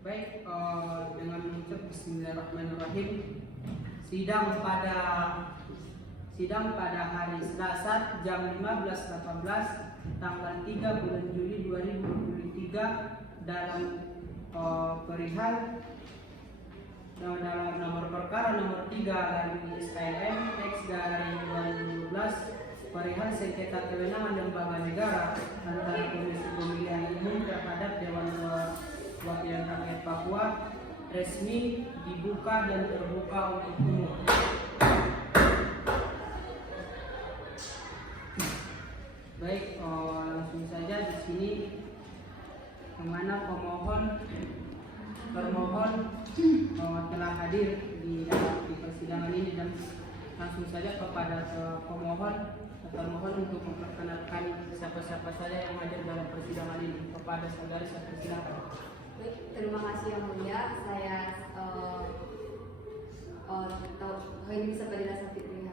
Baik, dengan mengucap Bismillahirrahmanirrahim. Sidang pada hari Selasa jam 15.18 tanggal 3 bulan Juli 2023 dalam perihal dalam nomor perkara nomor 3 dari SKM X dari 2012 perihal sengketa kewenangan lembaga negara antara Komisi Pemilihan Umum terhadap Dewan Perwakilan Rakyat Papua resmi dibuka dan terbuka untuk umum. Baik, langsung saja di sini kemana termohon telah hadir di persidangan ini, dan langsung saja kepada termohon untuk memperkenalkan siapa-siapa saja yang hadir dalam persidangan ini. Kepada saudari, saya persilakan. Baik, terima kasih yang mulia. Saya Hoini Sabadila Sapitri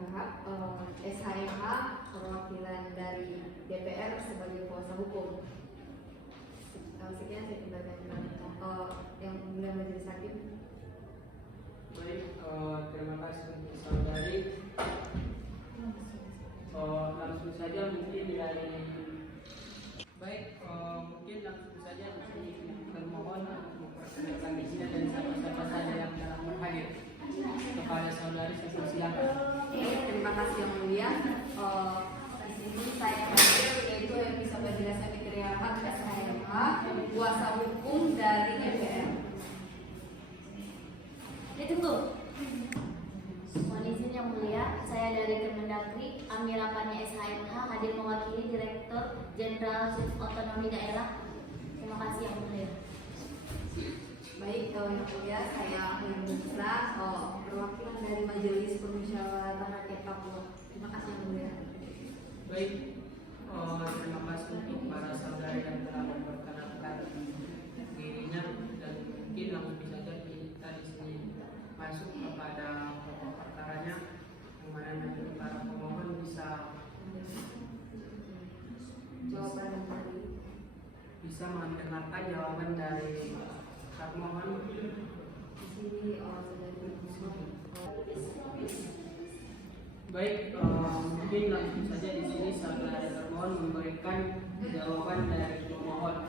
SHMH, perwakilan dari DPR sebagai kuasa hukum. Sekian saya kembalikan yang mulia majelis hakim. Baik, terima kasih untuk saudari. Langsung saja mungkin mungkin langsung saja di sini termohon memperkenalkan diri dan siapa-siapa saja yang dalam berhadir. Kepada saudari, saya persilakan. Terima kasih yang mulia. Di sini saya hadir yaitu yang bisa berjelaskan di Kriahat SHMH, kuasa hukum dari DPR. Ditunggu. Mohon izin yang mulia, saya dari Kemendagri, Amira Pani SHMH, hadir mewakili Direktur Jenderal Otonomi Daerah. Terima kasih yang mulia. Baik, yang mulia, saya Musra, perwakilan dari Majelis Permusyawaratan Rakyat Papua. Terima kasih yang mulia. Baik, terima kasih untuk para saudari yang telah memperkenalkan dirinya, dan mungkin langsung saja kita di sini masuk kepada pokok perkaranya, yang mana nanti para pemohon bisa mendengarkan jawaban dari termohon. Di sini Baik, mungkin langsung saja di sini saudara termohon memberikan jawaban dari pemohon.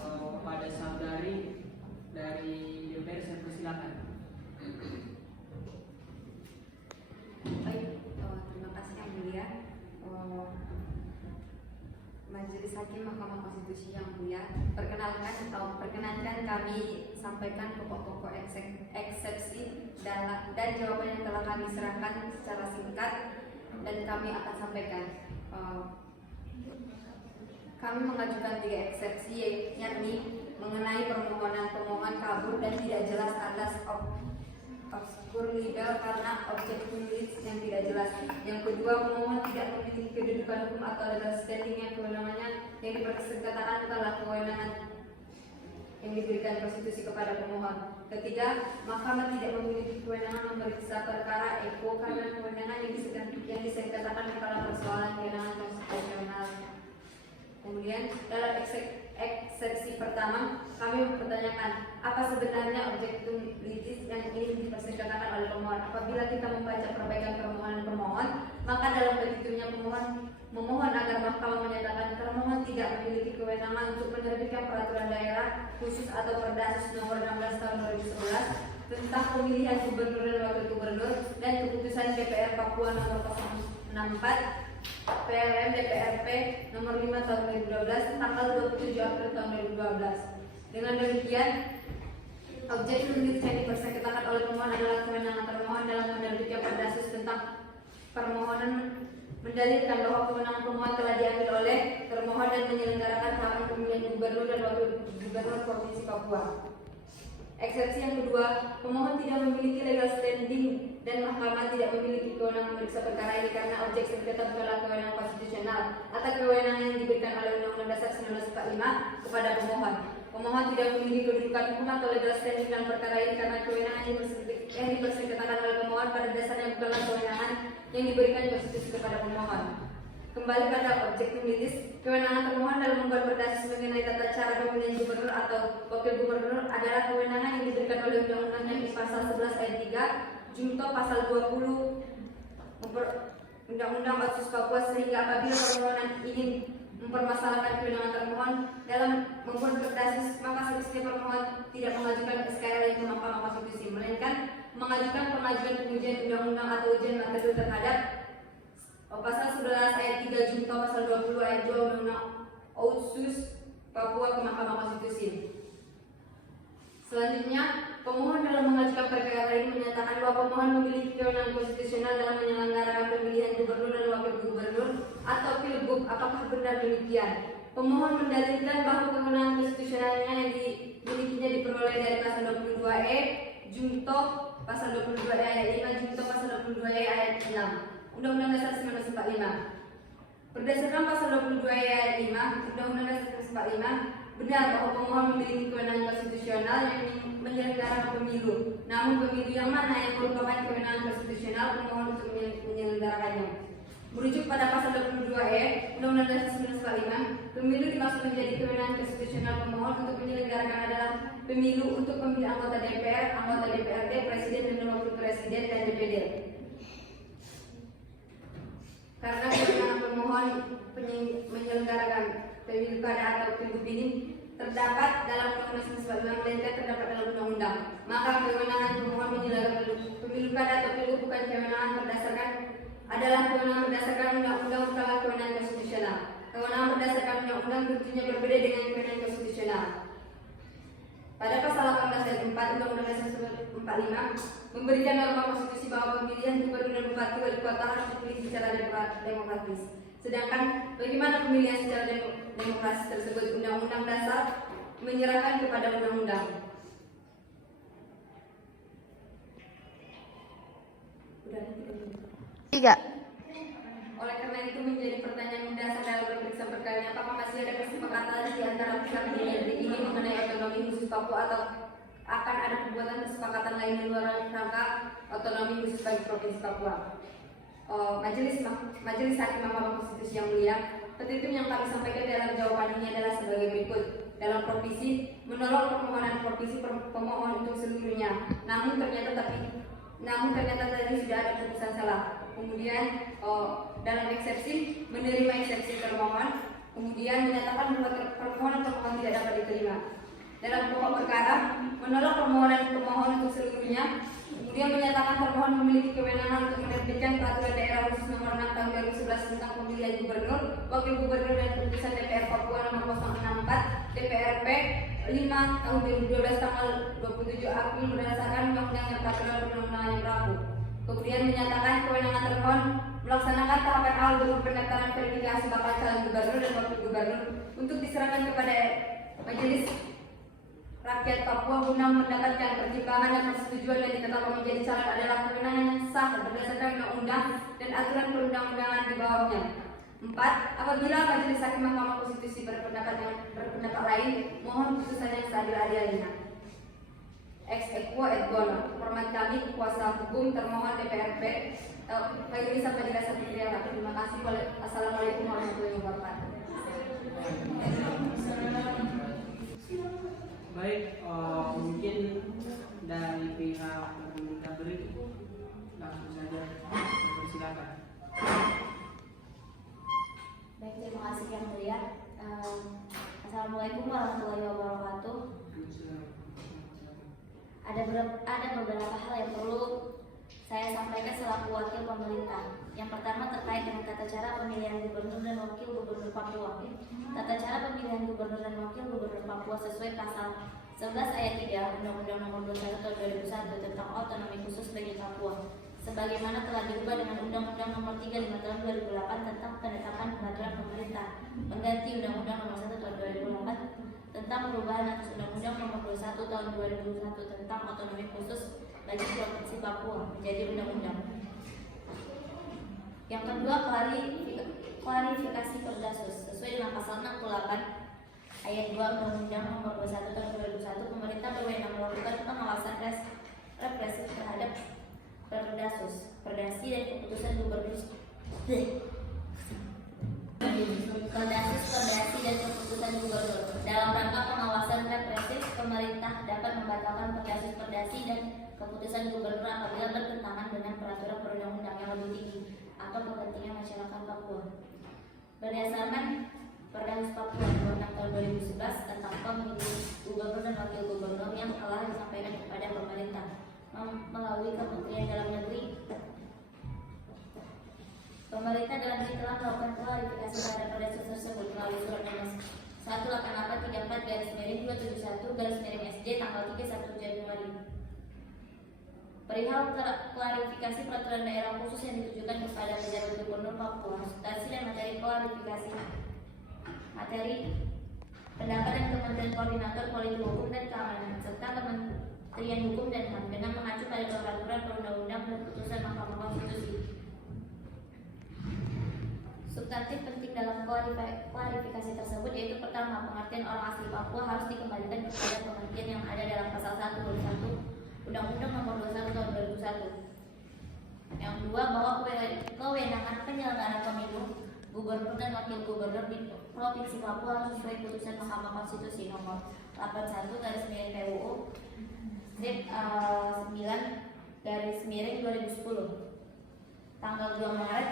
Kepada saudari dari DPR, saya persilakan. Baik, terima kasih yang mulia. Majelis Hakim Mahkamah Konstitusi yang mulia, perkenankan kami sampaikan pokok-pokok eksepsi dan jawaban yang telah kami serahkan secara singkat, dan kami akan sampaikan. Kami mengajukan 3 eksepsi, yakni mengenai permohonan pemohon kabur dan tidak jelas atas obskur legal karena objek tulis yang tidak jelas. Yang kedua, pemohon tidak memiliki kedudukan hukum atau legal standing yang kewenangannya yang dipersengketakan telah kewenangan yang diberikan konstitusi kepada pemohon. Ketiga, mahkamah tidak memiliki kewenangan memeriksa perkara EPO karena kewenangan yang disengketakan adalah persoalan kewenangan konstitusional. Kemudian dalam eksepsi pertama, kami mempertanyakan apa sebenarnya objektum litis yang ingin dipersengketakan oleh pemohon. Apabila kita membaca perbaikan permohonan pemohon, maka dalam petitumnya pemohon memohon agar mahkamah menyatakan termohon tidak memiliki kewenangan untuk menerbitkan peraturan daerah khusus atau Perdasus nomor 16 tahun 2011 tentang pemilihan gubernur dan wakil gubernur, dan keputusan DPR Papua nomor 064 PLM DPRP nomor 5 tahun 2012 tanggal 27 April tahun 2012. Dengan demikian, objek litis yang dipersengketakan oleh pemohon adalah kewenangan termohon dalam menerbitkan Perdasus tentang permohonan, mendalilkan bahwa kewenangan pemohon telah diambil oleh termohon dan menyelenggarakan tahapan pemilihan gubernur dan wakil gubernur Provinsi Papua. Eksepsi yang kedua, pemohon tidak memiliki legal standing dan mahkamah tidak memiliki kewenangan memeriksa perkara ini karena objek sengketa bukanlah kewenangan konstitusional atau kewenangan yang diberikan oleh Undang-Undang Dasar 1945 kepada pemohon. Pemohon tidak memiliki kedudukan hukum atau legal standing dalam perkara ini karena kewenangan yang dipersengketakan oleh pemohon pada dasarnya bukanlah kewenangan yang diberikan konstitusi kepada pemohon. Kembali pada objektum litis, Kewenangan termohon dalam membuat berdasar mengenai tata cara pemilihan gubernur atau wakil gubernur adalah kewenangan yang diberikan oleh Undang-Undang yang di pasal 11 ayat 3, junto pasal 20 Undang-Undang Otsus Papua, sehingga apabila permohonan ingin mempermasalahkan kewenangan termohon dalam membuat berdasar, maka seharusnya permohon tidak mengajukan SKL lain ke Mahkamah Konstitusi, melainkan mengajukan pengajuan pengujian undang-undang atau ujian materi terhadap pasal 11 ayat 3 junto pasal 20 ayat 2 Undang-Undang Otsus Papua ke Mahkamah Konstitusi. Selanjutnya, pemohon dalam mengajukan perkara ini menyatakan bahwa pemohon memiliki kewenangan konstitusional dalam menyelenggarakan pemilihan gubernur dan wakil gubernur atau pilgub. Apakah benar demikian? Pemohon mendalilkan bahwa kewenangan konstitusionalnya yang dimilikinya diperoleh dari pasal 22E junto pasal 22E ayat 5 junto pasal 22E ayat 6 Undang-Undang Dasar 1945. Berdasarkan pasal 22E ayat 5 Undang-Undang Dasar 1945, benar bahwa pemohon memiliki kewenangan konstitusional yang menyelenggarakan pemilu. Namun pemilu yang mana yang merupakan kewenangan konstitusional pemohon untuk menyelenggarakannya? Merujuk pada pasal 22E Undang-Undang Dasar 1945, pemilu dimaksud menjadi kewenangan konstitusional pemohon untuk menyelenggarakan adalah pemilu untuk pemilihan anggota DPR, anggota DPRD, presiden dan wakil presiden dan DPD. Karena kewenangan pemohon menyelenggarakan pemilu kada atau pilgub ini terdapat dalam Undang-Undang 1945, melainkan terdapat dalam undang-undang, maka kewenangan pemohon menyelenggarakan pemilu kada atau pilgub bukan kewenangan adalah kewenangan berdasarkan undang-undang tentang kewenangan konstitusional. Kewenangan berdasarkan undang-undang tentunya berbeda dengan kewenangan konstitusional. Pada pasal 18 ayat 4 Undang-Undang Dasar 1945 memberikan norma konstitusi bahwa pemilihan gubernur dan bupati wali kota harus dipilih secara demokratis. Sedangkan bagaimana pemilihan secara demokrasi tersebut? Undang-Undang Dasar menyerahkan kepada undang-undang. Tiga. Oleh karena itu menjadi pertanyaan mendasar dalam pemeriksaan perkara ini, apakah masih ada kesepakatan di antara pihak ini mengenai otonomi khusus Papua atau akan ada perbuatan kesepakatan lain di luar rangka otonomi khusus bagi Provinsi Papua? Majelis Hakim Mahkamah Konstitusi yang mulia, petitum yang kami sampaikan dalam jawaban ini adalah sebagai berikut. Dalam provisi menolak permohonan provisi pemohon untuk seluruhnya, namun ternyata tadi sudah ada keputusan salah. Kemudian dalam eksepsi menerima eksepsi termohon, kemudian menyatakan bahwa permohonan pemohon tidak dapat diterima. Dalam pokok perkara menolak permohonan pemohon untuk seluruhnya, kemudian menyatakan termohon memiliki kewenangan untuk menerbitkan peraturan daerah khusus nomor 6 tahun 2011 tentang pemilihan gubernur, wakil gubernur dan keputusan DPR Papua nomor 064 DPRP 5 tahun 2012 tanggal 27 April berdasarkan undang-undang yang peraturan perundang-undangan yang berlaku. Kemudian menyatakan kewenangan termohon melaksanakan tahapan awal berupa pendaftaran verifikasi bakal calon gubernur dan wakil gubernur untuk diserahkan kepada Majelis Rakyat Papua guna mendapatkan pertimbangan dan persetujuan yang ditetapkan menjadi calon adalah kewenangan yang sah berdasarkan undang-undang dan aturan perundang-undangan di bawahnya. 4. Apabila Majelis Hakim Mahkamah Konstitusi berpendapat lain, mohon putusan yang seadil-adilnya. Ex equo et bono. Hormat kami kuasa hukum termohon DPRP Majelis sampai di dasar pilihan. Terima kasih. Assalamualaikum warahmatullahi wabarakatuh. Baik, mungkin dari pihak pemerintah beri langsung saja silakan. Baik, terima kasih yang mulia. Assalamualaikum warahmatullahi wabarakatuh. Ada beberapa hal yang perlu saya sampaikan selaku wakil pemerintah. Yang pertama terkait dengan tata cara pemilihan gubernur dan wakil gubernur Papua. Tata cara pemilihan gubernur dan wakil gubernur Papua sesuai pasal 11 ayat 3 Undang-Undang Nomor 21 Tahun 2001 tentang otonomi khusus bagi Papua, sebagaimana telah diubah dengan Undang-Undang Nomor 35 Tahun 2008 tentang penetapan peraturan pemerintah, mengganti Undang-Undang Nomor 1 Tahun 2004 tentang perubahan atas Undang-Undang Nomor 21 Tahun 2001 tentang otonomi khusus bagi Provinsi Papua menjadi undang-undang. Yang kedua, klarifikasi Perdasus sesuai dengan pasal 68 ayat 2 Undang-Undang Nomor 21 Tahun 2001, pemerintah berwenang melakukan pengawasan represif terhadap Perdasus, Perdasi dan keputusan gubernur Perdasi dan keputusan gubernur. Dalam rangka pengawasan represif, pemerintah dapat membatalkan perdasi dan keputusan gubernur apabila bertentangan dengan peraturan perundang-undang yang lebih tinggi atau kepentingan masyarakat Papua. Berdasarkan Perdas Papua Nomor 6 Tahun 2011 tentang pemilihan gubernur dan wakil gubernur yang telah disampaikan kepada pemerintah melalui Kementerian Dalam Negeri, pemerintah dalam negeri telah melakukan klarifikasi terhadap perdas tersebut melalui surat nomor 18834/271/SJ tanggal 31 Januari. Perihal klarifikasi peraturan daerah khusus yang ditujukan kepada pejabat gubernur Papua, substansi dan materi klarifikasi. Materi pendapat dan Kementerian Koordinator Politik Hukum dan Keamanan serta Kementerian Hukum dan HAM dengan mengacu pada peraturan perundang-undang dan putusan Mahkamah Konstitusi. Substantif penting dalam klarifikasi tersebut yaitu pertama, pengertian orang asli Papua harus dikembalikan kepada pengertian yang ada dalam pasal 121 Undang-Undang Nomor 21 Tahun 2001. Yang kedua, bahwa kewenangan penyelenggara pemilu gubernur dan wakil gubernur di Provinsi Papua harus sesuai putusan Mahkamah Konstitusi Nomor 81/PUU Z9/2010 tanggal 2 Maret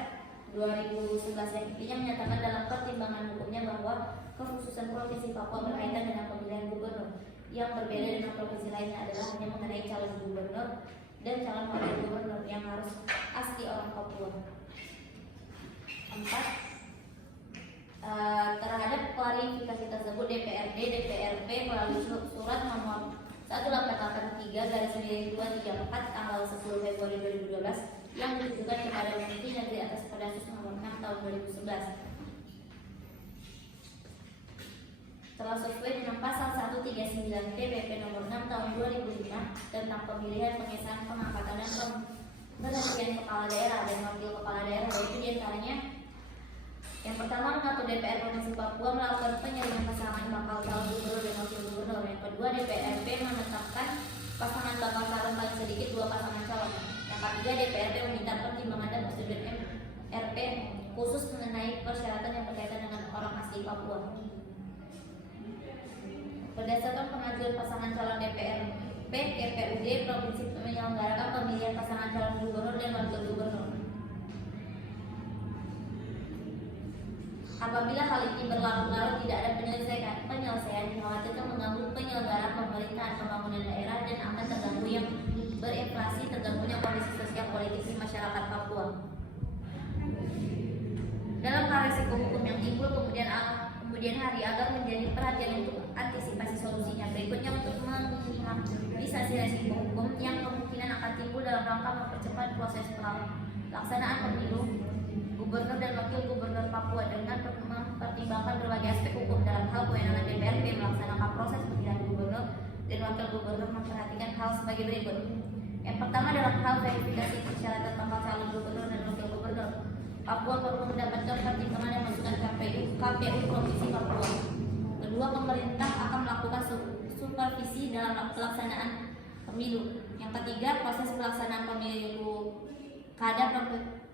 2011 yang intinya menyatakan dalam pertimbangan hukumnya bahwa kekhususan Provinsi Papua berkaitan dengan pemilihan gubernur yang berbeda dengan provinsi lainnya adalah hanya mengenai calon gubernur dan calon wakil gubernur yang harus asli orang Papua. 4. Terhadap klarifikasi tersebut DPRP melalui surat nomor 1883/234 tanggal 10 Februari 2012 yang ditujukan kepada Menteri Negeri atas Perdasus Nomor 6 Tahun 2011 telah sesuai dengan pasal 139 PPP Nomor 6 Tahun 2005 tentang pemilihan, pengesahan, pengangkatan dan pemberhentian kepala daerah dan wakil kepala daerah, yaitu diantaranya yang pertama, mengatur DPR Provinsi Papua melakukan penyalinan pasangan bakal calon gubernur dan wakil gubernur. Yang kedua, DPRP menetapkan pasangan bakal calon paling sedikit 2 pasangan calon. Yang ketiga, DPRP meminta pertimbangan dan persetujuan MRP khusus mengenai persyaratan yang berkaitan dengan orang asli Papua. Berdasarkan pengajuan pasangan calon DPRP, KPUD Provinsi menyelenggarakan pemilihan pasangan calon gubernur dan wakil gubernur. Apabila hal ini berlarut-larut tidak ada penyelesaian dikhawatirkan mengganggu penyelenggaraan pemerintahan pembangunan daerah dan akan terganggu yang berinflasi terganggunya kondisi sosial politik di masyarakat Papua. Dalam hal risiko hukum yang timbul kemudian hari agar menjadi perhatian untuk antisipasi solusinya. Berikutnya untuk meminimalisasi risiko hukum yang kemungkinan akan timbul dalam rangka mempercepat proses pelaksanaan pemilu gubernur dan wakil gubernur Papua dengan mempertimbangkan berbagai aspek hukum dalam hal kewenangan DPRP melaksanakan proses pemilihan gubernur dan wakil gubernur memperhatikan hal sebagai berikut. Yang pertama, dalam hal verifikasi persyaratan bakal calon gubernur dan wakil gubernur Papua perlu mendapatkan pertimbangan yang masukan KPU Provinsi Papua. Kedua, pemerintah akan melakukan supervisi dalam pelaksanaan pemilu. Yang ketiga, proses pelaksanaan pemilu kada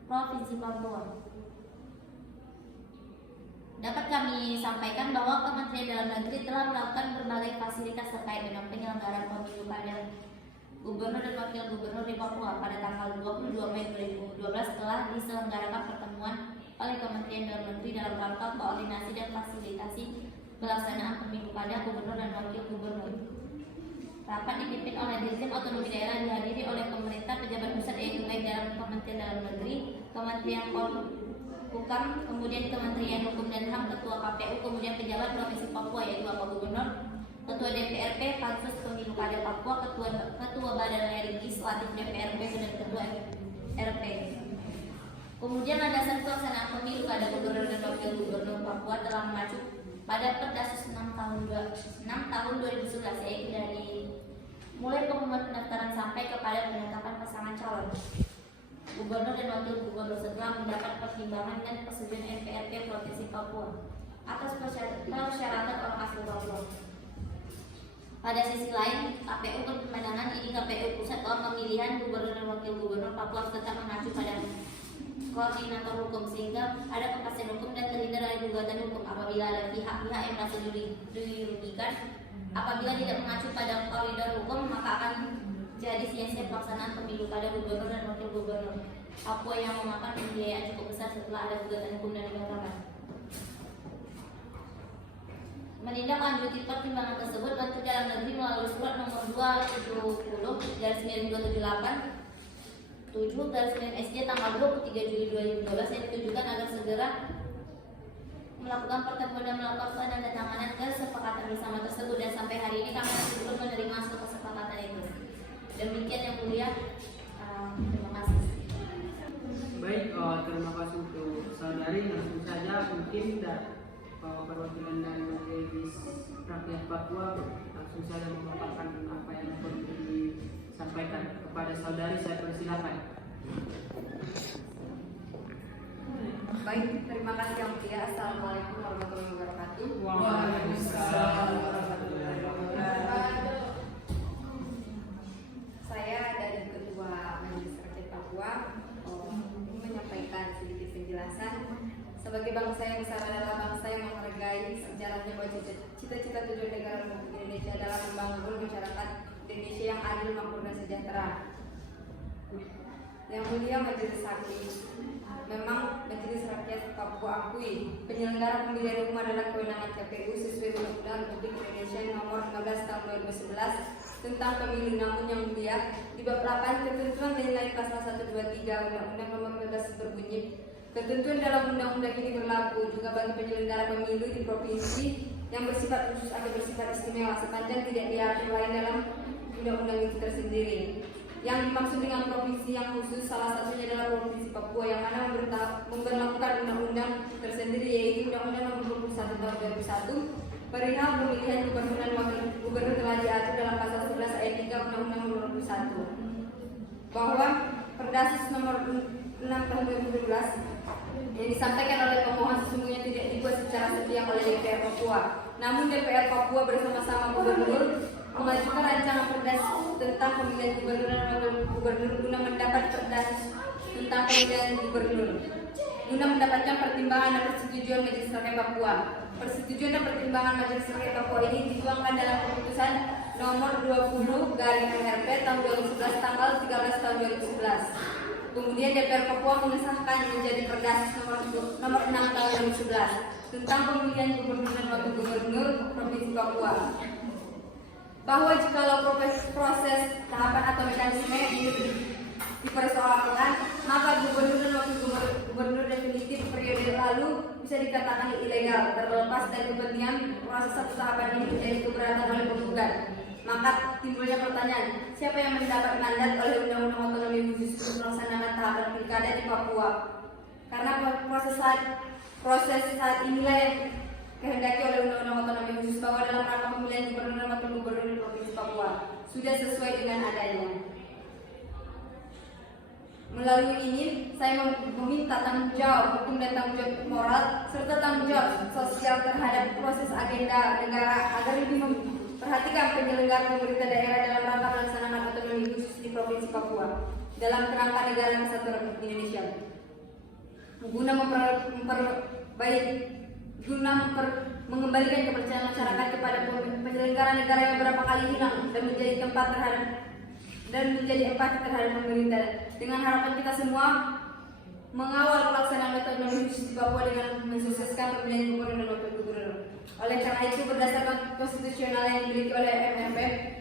Provinsi Papua. Dapat kami sampaikan bahwa Kementerian Dalam Negeri telah melakukan berbagai fasilitas terkait dengan penyelenggaraan pemilu kada gubernur dan wakil gubernur di Papua. Pada tanggal 22 Mei 2012 telah diselenggarakan pertemuan oleh Kementerian Dalam Negeri dalam rangka koordinasi dan fasilitasi pelaksanaan pemilu kada gubernur dan wakil gubernur. Rapat dipimpin oleh Dirjen Otonomi Daerah dihadiri oleh pemerintah pejabat pusat yaitu baik dalam Kementerian Dalam Negeri, Kementerian Polhukam, kemudian Kementerian Hukum dan HAM, Ketua KPU, kemudian pejabat Provinsi Papua yaitu Bapak Gubernur, Ketua DPRP, Pansus Pemilu Kada Papua, Ketua Badan Legislatif DPRP dan Ketua RP. Kemudian landasan pelaksanaan pemilu kada gubernur dan wakil gubernur Papua telah mengacu pada Perdasus 6 tahun 2011 yaitu dari mulai pengumuman pendaftaran sampai kepada penetapan pasangan calon gubernur dan wakil gubernur setelah mendapat pertimbangan dan persetujuan MPRP Provinsi Papua atas persyaratan orang asli Papua. Pada sisi lain, KPU berpandangan ini KPU pusat dalam pemilihan gubernur dan wakil gubernur Papua harus tetap mengacu pada koordinator hukum sehingga ada kepastian hukum dan terhindar dari gugatan hukum apabila ada pihak-pihak yang merasa dirugikan. Apabila tidak mengacu pada koridor hukum, maka akan jadi sia-sia pelaksanaan pemilu kada gubernur dan wakil gubernur Papua yang memakan pembiayaan cukup besar setelah ada gugatan hukum dan dibatalkan. Menindaklanjuti pertimbangan tersebut, Menteri Dalam Negeri melalui surat nomor 270/2008/7/SJ tanggal 23 Juli 2012 yang ditujukan agar segera melakukan pertemuan dan melakukan penandatanganan kesepakatan bersama tersebut, dan sampai hari ini kami masih belum menerima hasil kesepakatan itu. Demikian yang mulia, terima kasih. Baik, terima kasih untuk saudari. Langsung saja mungkin perwakilan dari Majelis Rakyat Papua langsung saja memaparkan apa yang perlu disampaikan kepada saudari. Saya persilakan. Baik, terima kasih yang mulia. Assalamualaikum warahmatullahi wabarakatuh. Waalaikumsalam warahmatullahi wabarakatuh. Saya dari Ketua Majelis Rakyat Papua ingin menyampaikan sedikit penjelasan. Sebagai bangsa yang besar adalah bangsa yang menghargai sejarahnya bahwa cita-cita tujuan negara Republik Indonesia adalah membangun masyarakat Indonesia yang adil, makmur, dan sejahtera. Yang mulia Majelis Hakim, memang Majelis Rakyat Papua akui penyelenggara pemilihan umum adalah kewenangan KPU sesuai Undang-Undang Republik Indonesia Nomor 15 Tahun 2011 tentang pemilu. Namun yang mulia, di bab 8 ketentuan mengenai pasal 123 Undang-Undang Nomor 15 berbunyi, ketentuan dalam undang-undang ini berlaku juga bagi penyelenggara pemilu di provinsi yang bersifat khusus atau bersifat istimewa sepanjang tidak diatur lain dalam undang-undang itu tersendiri. Yang dimaksud dengan provinsi yang khusus salah satunya adalah Provinsi Papua yang mana memberlakukan undang-undang tersendiri, yaitu Undang-Undang Nomor 21 Tahun 2001 perihal pemilihan gubernur dan wakil gubernur telah diatur dalam pasal 11 ayat 3 Undang-Undang Nomor 21, bahwa Perdasus Nomor 6 Tahun 2012 yang disampaikan oleh pemohon sesungguhnya tidak dibuat secara sepihak oleh DPR Papua. Namun DPR Papua bersama-sama gubernur mengajukan rancangan perdasus tentang pemilihan gubernur dan wakil gubernur guna mendapat perdasus tentang pemilihan gubernur guna mendapatkan pertimbangan dan persetujuan Majelis Rakyat Papua. Persetujuan dan pertimbangan Majelis Rakyat Papua ini dituangkan dalam keputusan nomor 20/MRP tahun 2011 tanggal 13 tahun 2011. Kemudian DPR Papua mengesahkan menjadi Perdasus nomor 6 tahun 2011 tentang pemilihan gubernur dan wakil gubernur Provinsi Papua, bahwa jikalau proses tahapan atau mekanisme ini dipersoalkan, maka gubernur dan wakil gubernur definitif periode lalu bisa dikatakan ilegal terlepas dari kepentingan proses satu tahapan ini menjadi keberatan oleh penggugat. Maka timbulnya pertanyaan, siapa yang mendapat mandat oleh Undang-Undang Otonomi Khusus untuk melaksanakan tahapan pilkada di Papua? Karena proses saat inilah yang kehendaki oleh Undang-Undang Otonomi Khusus bahwa dalam rangka pemilihan gubernur dan wakil gubernur di Provinsi Papua sudah sesuai dengan adanya. Melalui ini, saya meminta tanggung jawab hukum dan tanggung jawab moral serta tanggung jawab sosial terhadap proses agenda negara agar lebih perhatikan penyelenggara pemerintah daerah dalam rangka melaksanakan otonomi khusus di Provinsi Papua dalam kerangka negara kesatuan Republik Indonesia, guna mengembalikan kepercayaan masyarakat kepada penyelenggara negara yang beberapa kali hilang dan menjadi empati terhadap pemerintah. Dengan harapan kita semua mengawal pelaksanaan otonomi khusus di Papua dengan mensukseskan pemilihan gubernur dan wakil gubernur. Oleh karena itu, berdasarkan konstitusional yang dimiliki oleh MRP,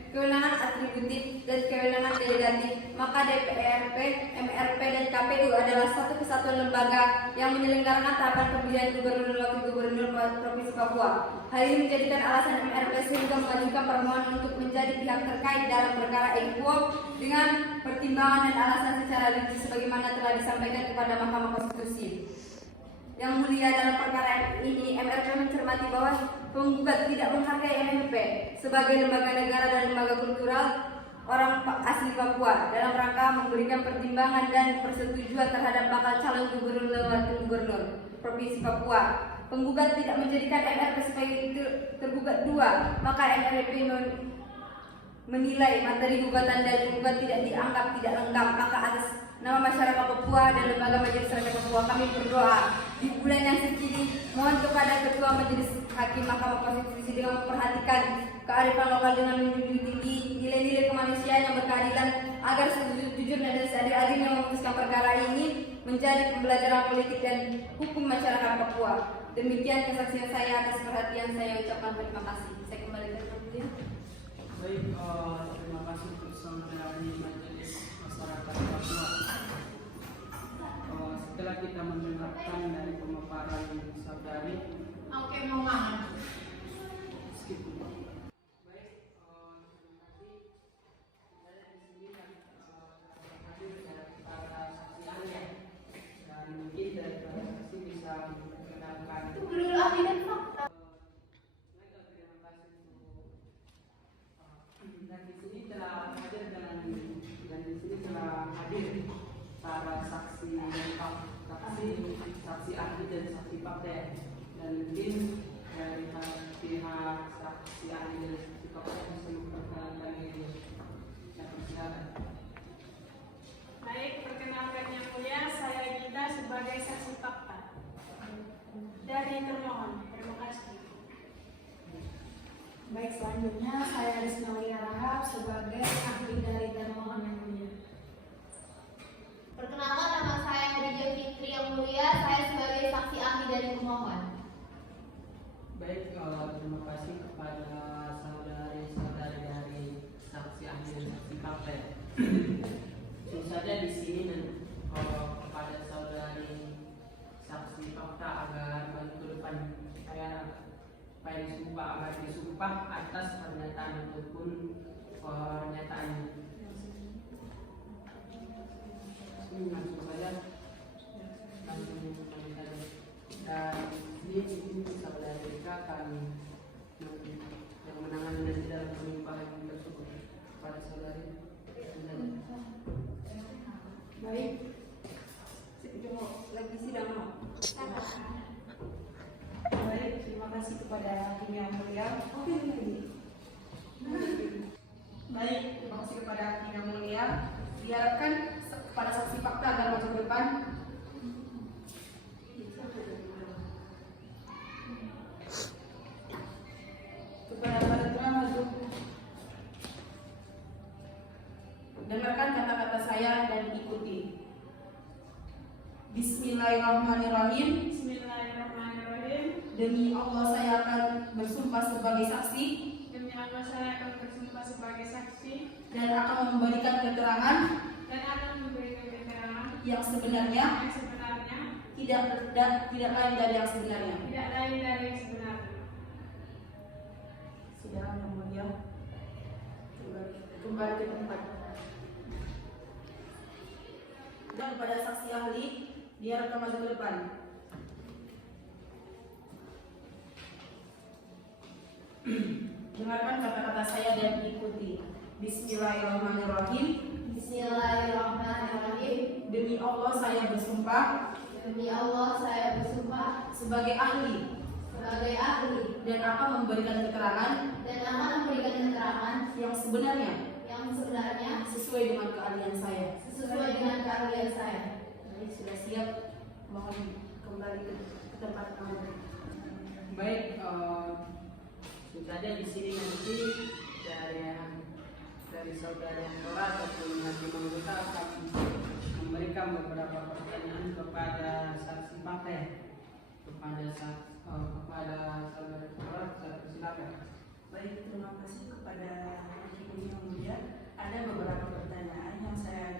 kewenangan atributif dan kewenangan delegatif, maka DPRP, MRP, dan KPU adalah satu kesatuan lembaga yang menyelenggarakan tahapan pemilihan gubernur dan wakil gubernur Provinsi Papua. Hal ini menjadikan alasan MRP sehingga mengajukan permohonan untuk menjadi pihak terkait dalam perkara equo dengan pertimbangan dan alasan secara rinci sebagaimana telah disampaikan kepada Mahkamah Konstitusi. Yang mulia, dalam perkara ini MRP mencermati bahwa penggugat tidak menghargai MRP sebagai lembaga negara dan lembaga kultural orang asli Papua dalam rangka memberikan pertimbangan dan persetujuan terhadap bakal calon gubernur dan wakil gubernur Provinsi Papua. Penggugat tidak menjadikan MRP sebagai tergugat dua, maka MRP menilai materi gugatan dan penggugat tidak dianggap tidak lengkap, maka atas nama masyarakat Papua dan lembaga Majelis Raja Papua, kami berdoa di bulan yang suci ini, mohon kepada Ketua Majelis Hakim Mahkamah Konstitusi dengan memperhatikan kearifan lokal dengan menjunjung tinggi nilai-nilai kemanusiaan yang berkeadilan agar sejujur dan seadil-adilnya memutuskan perkara ini menjadi pembelajaran politik dan hukum masyarakat Papua. Demikian kesaksian saya. Atas perhatian saya ucapkan terima kasih. Saya kembalikan ke Mulia. Baik, terima kasih untuk saudari Majelis Masyarakat Papua. Setelah kita mendengarkan dari pemaparan saudari, Oke, mau makan. skip dulu. Baik, terima kasih. Saya di sini hadir dari para saksi ahli dan mungkin dari para saksi bisa mengenalkan. Tunggu dulu ahli dan fakta. Baik, terima kasih untuk dan di sini telah hadir dan di sini telah hadir para saksi ahli dan saksi fakta, dan mungkin dari pihak saksi ahli dan saksi fakta bisa memperkenalkan diri. Silakan. Baik, perkenalkan yang mulia, saya Gita sebagai saksi fakta dari termohon. Terima kasih. Baik, selanjutnya saya Riznalia Rahab sebagai ahli dari termohon yang mulia. Perkenalkan, nama saya Khadijah Fitri yang mulia, saya sebagai saksi ahli dari pemohon. Baik, terima kasih kepada saudari-saudari dari saksi ahli dan saksi fakta. Tentu saja di sini dan kepada saudari saksi fakta agar maju ke depan agar disumpah atas pernyataan ataupun pernyataannya. Langsung saja dan ini saudara Rika akan yang menangani nanti dalam pelimpahan tersebut kepada saudari. Baik. Lagi sidang. Baik, terima kasih kepada hakim yang mulia. Baik, terima kasih kepada hakim yang mulia. Diharapkan kepada saksi fakta agar maju ke depan. Kepada para maju. Dengarkan kata-kata saya dan ikuti. Bismillahirrahmanirrahim. Bismillahirrahmanirrahim. Demi Allah saya akan bersumpah sebagai saksi Demi Allah, saya akan bersumpah sebagai saksi dan akan memberikan keterangan dan akan memberikan keterangan yang sebenarnya, yang sebenarnya, tidak lain dari yang sebenarnya. tidak lain dari yang sebenarnya. Sidang yang mulia, kembali ke tempat. Dan kepada saksi ahli, diharapkan maju ke depan. Dengarkan kata-kata saya dan ikuti. Bismillahirrahmanirrahim. Bismillahirrahmanirrahim. Demi Allah saya bersumpah Demi Allah saya bersumpah sebagai ahli sebagai ahli dan akan memberikan keterangan dan akan memberikan keterangan yang sebenarnya yang sebenarnya sesuai dengan keahlian saya. sesuai dengan keahlian saya. Baik, sudah siap, mohon kembali ke tempat kamu. Baik, saja di sini nanti dari saudara Tora ataupun hakim anggota akan memberikan beberapa pertanyaan kepada saksi fakta, kepada saudara Tora. Saya persilakan. Baik, terima kasih kepada hakim yang mulia. Ada beberapa pertanyaan yang saya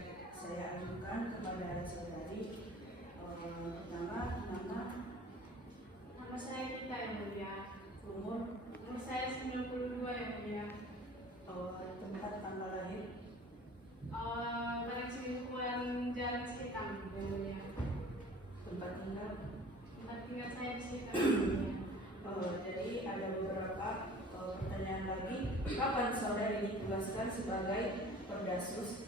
ajukan kepada saudari. Pertama, Nama saya Gita yang mulia. umur, Umur saya 92 yang mulia. tempat tanggal lahir, Barang Singkuan Jalan Sekitar yang mulia. tempat tinggal. Tempat tinggal saya di Sekitar yang mulia. Jadi ada beberapa pertanyaan lagi. Kapan saudari ditugaskan sebagai Perdasus?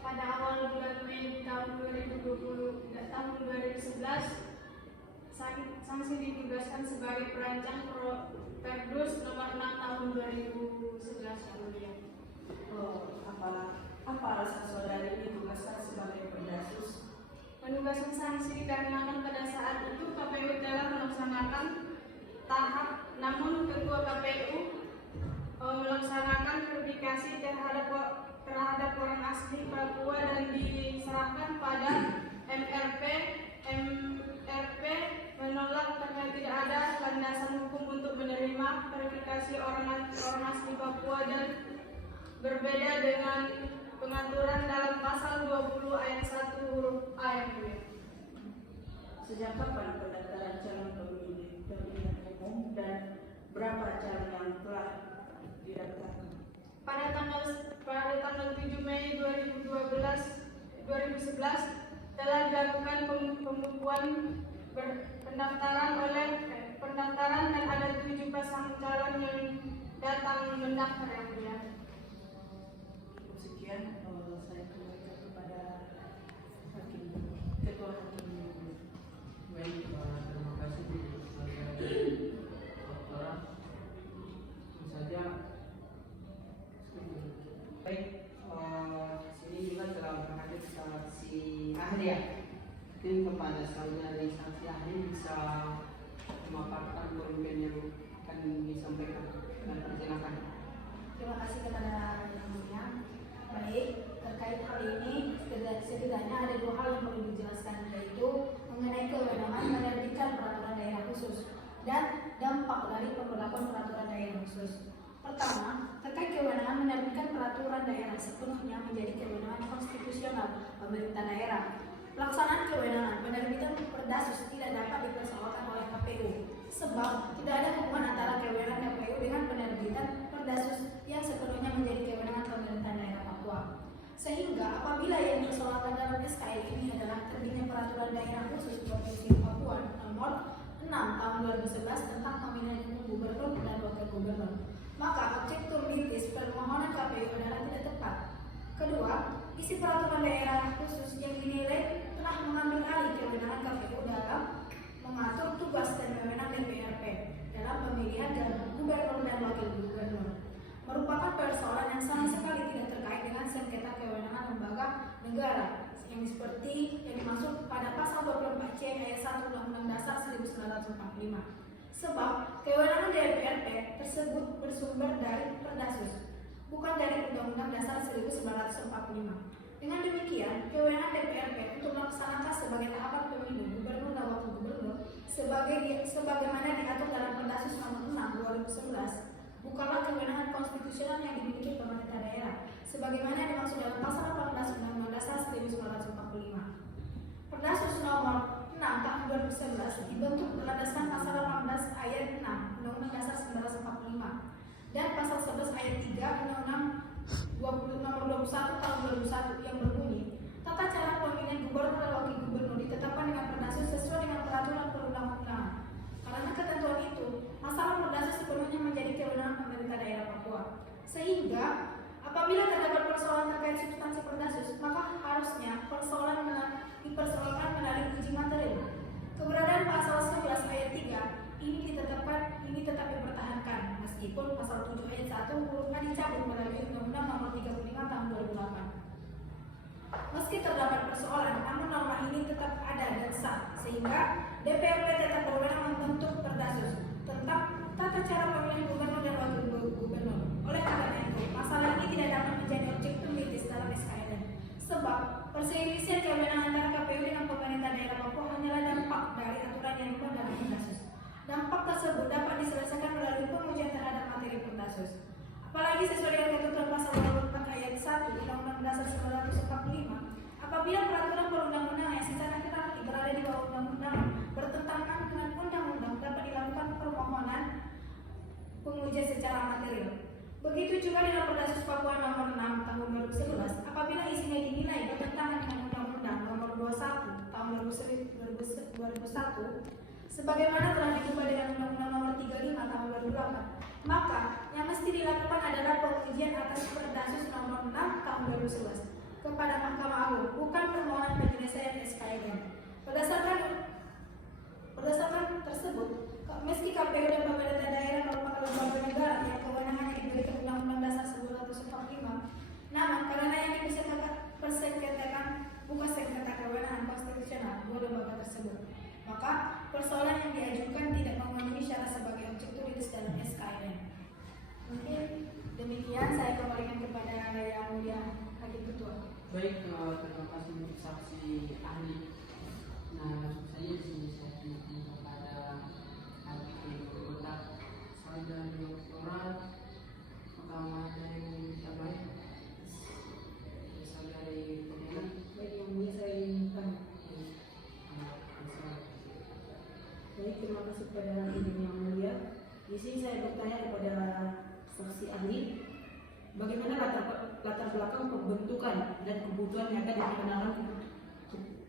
Pada awal bulan Mei tahun 2011, sanksi ditugaskan sebagai perancang Perdus nomor 6 tahun 2011 yang mulia. Apa alasan saudari ditugaskan sebagai Perdasus? Penugasan sanksi dikarenakan pada saat itu KPU telah melaksanakan tahap, namun Ketua KPU melaksanakan verifikasi terhadap orang asli Papua dan diserahkan pada MRP. MRP menolak karena tidak ada landasan hukum untuk menerima verifikasi orang asli Papua dan berbeda dengan pengaturan dalam pasal 20 ayat 1 huruf A yang mulia. Sejak kapan pendaftaran calon pemilihan umum dan berapa calon yang telah didaftarkan? Pada tanggal 7 Mei 2011 telah dilakukan pembukuan pendaftaran dan ada 7 pasang calon yang datang mendaftar yang mulia. Sekian, saya kembalikan kepada hakim, ketua hakim. Baik, terima kasih sebagai doktoran. Tentu saja. Baik, sini juga telah berhadir saksi ahli ya. Mungkin kepada saudari saksi ahli bisa memaparkan poin yang akan disampaikan dan persilakan. Terima kasih kepada yang mulia. Baik, terkait hal ini setidaknya ada 2 hal yang perlu dijelaskan, yaitu mengenai kewenangan menerbitkan peraturan daerah khusus dan dampak dari pemberlakuan peraturan daerah khusus. Pertama, terkait kewenangan menerbitkan peraturan daerah sepenuhnya menjadi kewenangan konstitusional pemerintah daerah. Pelaksanaan kewenangan penerbitan Perdasus tidak dapat dipersoalkan oleh KPU, sebab tidak ada hubungan antara kewenangan KPU dengan penerbitan Perdasus yang sepenuhnya menjadi kewenangan pemerintah daerah Papua. Sehingga apabila yang dipersoalkan dalam SKL ini adalah terbitnya peraturan daerah khusus Provinsi Papua nomor 6 tahun 2011 tentang pemilihan umum gubernur dan wakil gubernur, maka objek tulitis permohonan KPU adalah tidak tepat. Kedua, isi peraturan daerah khusus yang dinilai telah mengambil alih kewenangan KPU dalam mengatur tugas dan wewenang DPRP dalam pemilihan gubernur dan wakil gubernur, merupakan persoalan yang sama sekali tidak terkait dengan sengketa kewenangan lembaga negara yang seperti yang dimaksud pada pasal 24C ayat 1 Undang-Undang Dasar 1945. Sebab kewenangan DPRP tersebut bersumber dari Perdasus, bukan dari Undang-Undang Dasar 1945. Dengan demikian, kewenangan DPRP untuk melaksanakan sebagai tahapan pemilu gubernur dan wakil gubernur sebagaimana diatur dalam Perdasus nomor 6 2011 bukanlah kewenangan konstitusional yang dimiliki pemerintah daerah sebagaimana dimaksud dalam pasal 18 Undang-Undang Dasar 1945. Perdasus nomor 6 tahun 2011 dibentuk berdasarkan pasal 18 ayat 6 Undang-Undang Dasar 1945 dan pasal 11 ayat 3 Undang-Undang nomor 21 tahun 2001 yang berbunyi, tata cara pemilihan gubernur dan wakil gubernur ditetapkan dengan Perdasus sesuai dengan peraturan perundang-undangan. Karena ketentuan itu, masalah Perdasus sepenuhnya menjadi kewenangan pemerintah daerah Papua. Sehingga apabila terdapat persoalan terkait substansi Perdasus, maka harusnya persoalan dipersoalkan melalui uji materi. Keberadaan pasal 11 ayat 3 ini tetap dipertahankan meskipun pasal 7 ayat 1 huruf A dicabut melalui Undang-Undang nomor 35 tahun 2008. Meski terdapat persoalan, namun norma ini tetap ada dan sah, sehingga DPRP tetap berwenang membentuk Perdasus tentang tata cara pemilihan gubernur dan wakil gubernur. Oleh karena itu, masalah ini tidak dapat menjadi objek pemilitis dalam SKLN, sebab perselisihan kewenangan antara KPU dengan pemerintah daerah Papua hanyalah dampak dari aturan yang dibuat dalam Perdasus. Dampak tersebut dapat diselesaikan melalui pengujian terhadap materi Perdasus. Apalagi sesuai dengan ketentuan pasal 24 ayat 1 Undang-Undang Dasar 1945, apabila peraturan perundang-undangan yang secara hierarki berada di bawah undang-undang bertentangan dengan undang-undang dapat dilakukan permohonan pengujian secara material. Begitu juga dengan Perdasus Papua nomor 6 tahun 2011, apabila isinya dinilai bertentangan dengan Undang-Undang nomor 21 tahun 2001 sebagaimana telah diubah dengan Undang-Undang nomor 35 tahun 2008, maka yang mesti dilakukan adalah pengujian atas Perdasus nomor 6 tahun 2011 kepada Mahkamah Agung, bukan permohonan penyelesaian SKLN. Berdasarkan tersebut, meski KPU dan pemerintah daerah merupakan lembaga negara yang kewenangannya diberikan Undang-Undang Dasar 1945, namun karena yang dipisahkan bukan sengketa kewenangan konstitusional dua lembaga tersebut. Maka persoalan yang diajukan tidak memenuhi syarat sebagai objek tulis dalam SKN. Mungkin demikian, saya kembalikan kepada Yang Mulia Hakim Ketua. Baik, terima kasih untuk saksi ahli. Nah, langsung saja di sini saya tunjukkan kepada hakim anggota saudara doktoral. Apakah ada yang ingin ditambahin? Saudari Pemena. Baik, Yang Mulia, saya ingin bertanya. Baik, terima kasih kepada Hakim Yang Mulia. Di sini saya bertanya kepada saksi ahli, bagaimana latar belakang pembentukan dan kebutuhan yang ada di kewenangan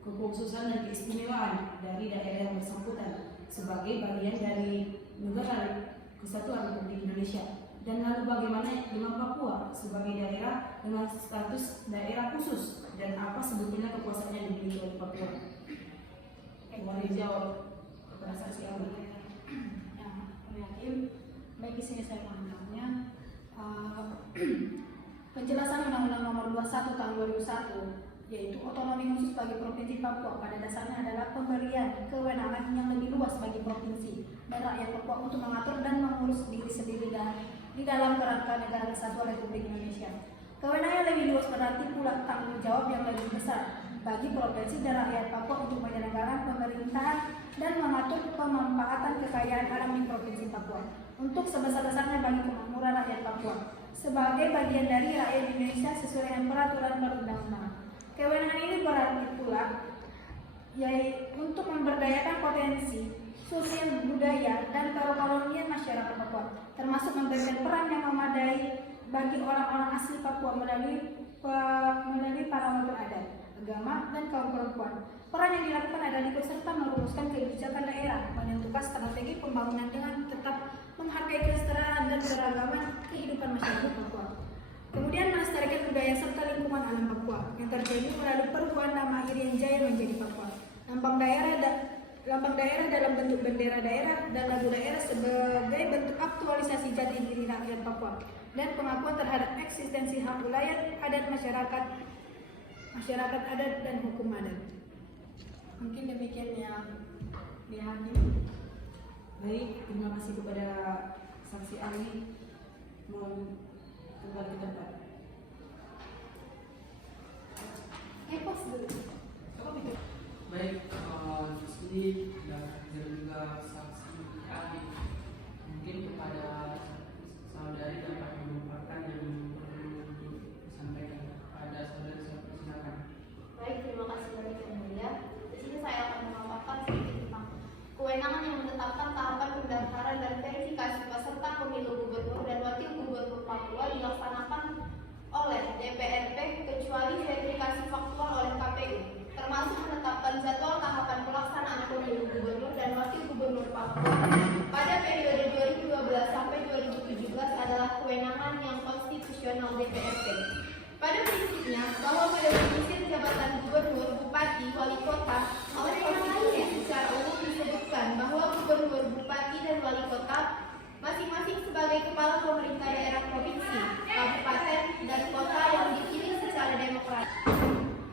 kekhususan dan keistimewaan dari daerah yang bersangkutan sebagai bagian dari negara kesatuan Republik Indonesia, dan lalu bagaimana dengan Papua sebagai daerah dengan status daerah khusus, dan apa sebetulnya kekuasaan yang dimiliki oleh Papua? Mohon dijawab kepada saksi ahli. Ya, oleh Hakim, baik, di sini saya menanggapinya. Penjelasan Undang-Undang Nomor 21 Tahun 2001, yaitu otonomi khusus bagi Provinsi Papua, pada dasarnya adalah pemberian kewenangan yang lebih luas bagi provinsi dan rakyat Papua untuk mengatur dan mengurus diri sendiri di dalam kerangka negara kesatuan Republik Indonesia. Kewenangan yang lebih luas berarti pula tanggung jawab yang lebih besar bagi provinsi dan rakyat Papua untuk menyelenggarakan pemerintahan dan mengatur pemanfaatan kekayaan alam di Provinsi Papua untuk sebesar-besarnya bagi kemakmuran rakyat Papua sebagai bagian dari rakyat Indonesia sesuai dengan peraturan perundang-undangan. Kewenangan ini berarti pula yaitu untuk memberdayakan potensi sosial, budaya, dan kekolonian masyarakat Papua, termasuk memberikan peran yang memadai bagi orang-orang asli Papua melalui para wakil adat, agama, dan kaum perempuan. Peran yang dilakukan adalah ikut serta merumuskan kebijakan daerah, menentukan strategi pembangunan dengan tetap menghargai kesetaraan dan keragaman kehidupan masyarakat Papua. Kemudian melestarikan budaya serta lingkungan alam Papua yang terjadi melalui perubahan nama Irian Jaya menjadi Papua. Lambang daerah dalam bentuk bendera daerah dan lagu daerah sebagai bentuk aktualisasi jati diri rakyat Papua dan pengakuan terhadap eksistensi hak wilayah adat masyarakat adat dan hukum adat. Mungkin demikian yang Hakim. Baik, terima kasih kepada saksi ahli. Mohon kembali ke tempat. Pos dulu. Baik, di sini dan juga saksi ahli. Mungkin kepada saudari dapat memaparkan yang perlu disampaikan. Pada saudari, silakan. Baik, terima kasih banyak Yang Mulia. Di sini saya akan memaparkan sedikit tentang kewenangan yang menetapkan tahapan pendaftaran dan verifikasi peserta pemilu gubernur dan wakil gubernur Papua dilaksanakan oleh DPRP kecuali verifikasi faktual oleh KPU, termasuk menetapkan jadwal tahapan pelaksanaan pemilu gubernur dan wakil gubernur Papua pada periode 2012 sampai 2017 adalah kewenangan yang konstitusional DPRP. Pada prinsipnya, bahwa pada pengisian jabatan gubernur, bupati, wali kota oleh konstitusi secara umum disebutkan bahwa gubernur, bupati, dan wali kota masing-masing sebagai kepala pemerintah daerah provinsi, kabupaten, dan kota yang dipilih secara demokratis.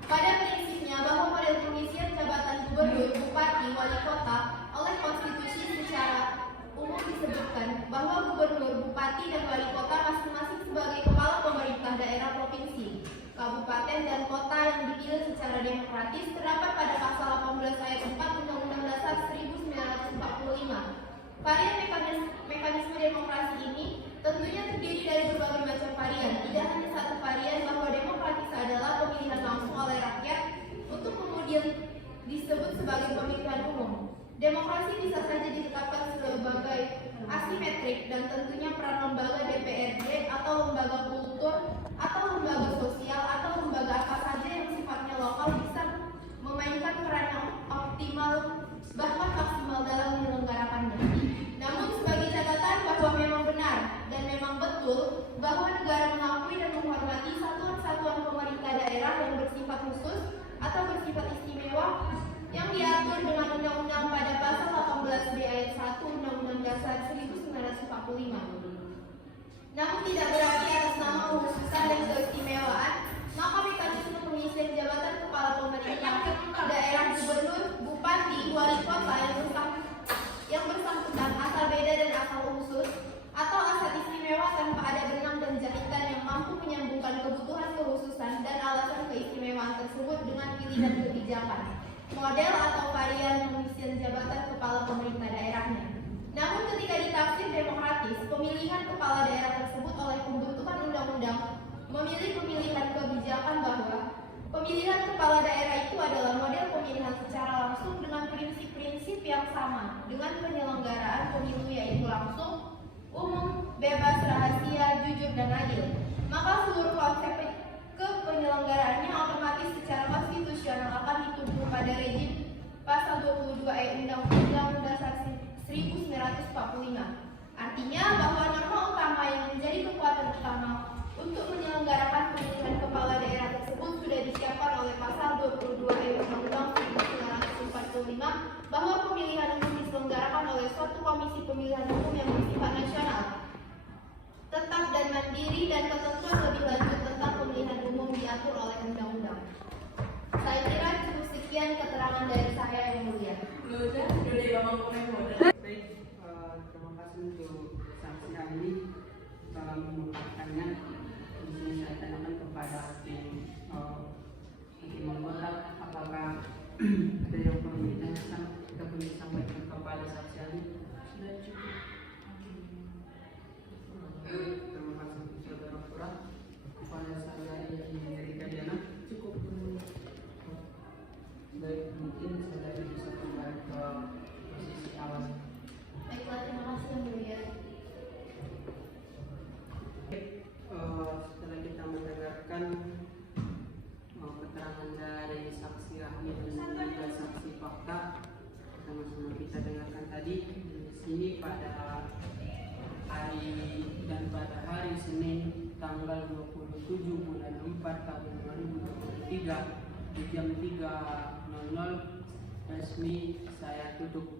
Pada prinsipnya bahwa model pengisian jabatan gubernur, bupati, wali kota oleh konstitusi secara umum disebutkan bahwa gubernur, bupati, dan wali kota masing-masing sebagai kepala pemerintah daerah provinsi, kabupaten, dan kota yang dipilih secara demokratis terdapat pada pasal 18 ayat 4 Undang-Undang Dasar 1945. Varian mekanisme demokrasi ini tentunya terdiri dari berbagai macam varian. Tidak hanya satu varian bahwa demokratis adalah pemilihan langsung oleh rakyat untuk kemudian disebut sebagai pemilihan umum. Demokrasi bisa saja ditetapkan sebagai asimetrik dan tentunya peran lembaga DPRD atau lembaga kultur atau lembaga sosial atau lembaga apa saja yang sifatnya lokal bisa memainkan peran yang optimal bahkan maksimal dalam menyelenggarakannya. Namun sebagai catatan bahwa memang benar dan memang betul bahwa negara mengakui dan menghormati satuan-satuan pemerintah daerah yang bersifat khusus atau bersifat istimewa yang diatur dengan undang-undang pada pasal 18B ayat 1 Undang-Undang Dasar 1945. Namun tidak berarti atas nama kekhususan dan keistimewaan, maka mekanisme pengisian jabatan kepala pemerintah dengan pilihan kebijakan, model atau varian pengisian jabatan kepala pemerintah daerahnya. Namun ketika ditafsir demokratis, pemilihan kepala daerah tersebut oleh pembentukan undang-undang memilih pemilihan kebijakan bahwa pemilihan kepala daerah itu adalah model pemilihan secara langsung dengan prinsip-prinsip yang sama dengan penyelenggaraan pemilu, yaitu langsung, umum, bebas, rahasia, jujur, dan adil. Maka seluruh konsep kepenyelenggaraannya otomatis secara konstitusional akan dituju pada rejim pasal 22E Undang-Undang Dasar 1945. Artinya bahwa norma utama yang menjadi kekuatan utama untuk menyelenggarakan pemilihan kepala daerah tersebut sudah disiapkan oleh pasal 22E Undang-Undang 1945, bahwa pemilihan umum diselenggarakan oleh suatu komisi pemilihan umum yang bersifat nasional, tetap dan mandiri, dan ketentuan lebih lanjut tentang pemilihan umum diatur oleh undang-undang. Saya kira cukup sekian keterangan dari saya, yang mulia. Baik, terima kasih untuk saksi ahli telah memaparkannya. Di sini saya tanyakan kepada tim anggota, apakah ada yang perlu ditanyakan atau disampaikan kepada saksi ahli? Sudah cukup. Terima kasih saudara Pura. Kepada saksi ahli yang diberikan dana cukup. Baik, mungkin saudara bisa kembali ke posisi awal. Baiklah, terima kasih, yang mulia. Setelah kita mendengarkan keterangan dari saksi ahli dan juga saksi fakta, sama-sama kita dengarkan tadi di sini pada hari Senin tanggal 27 bulan 4 tahun 2023 di jam 3.00 resmi saya tutup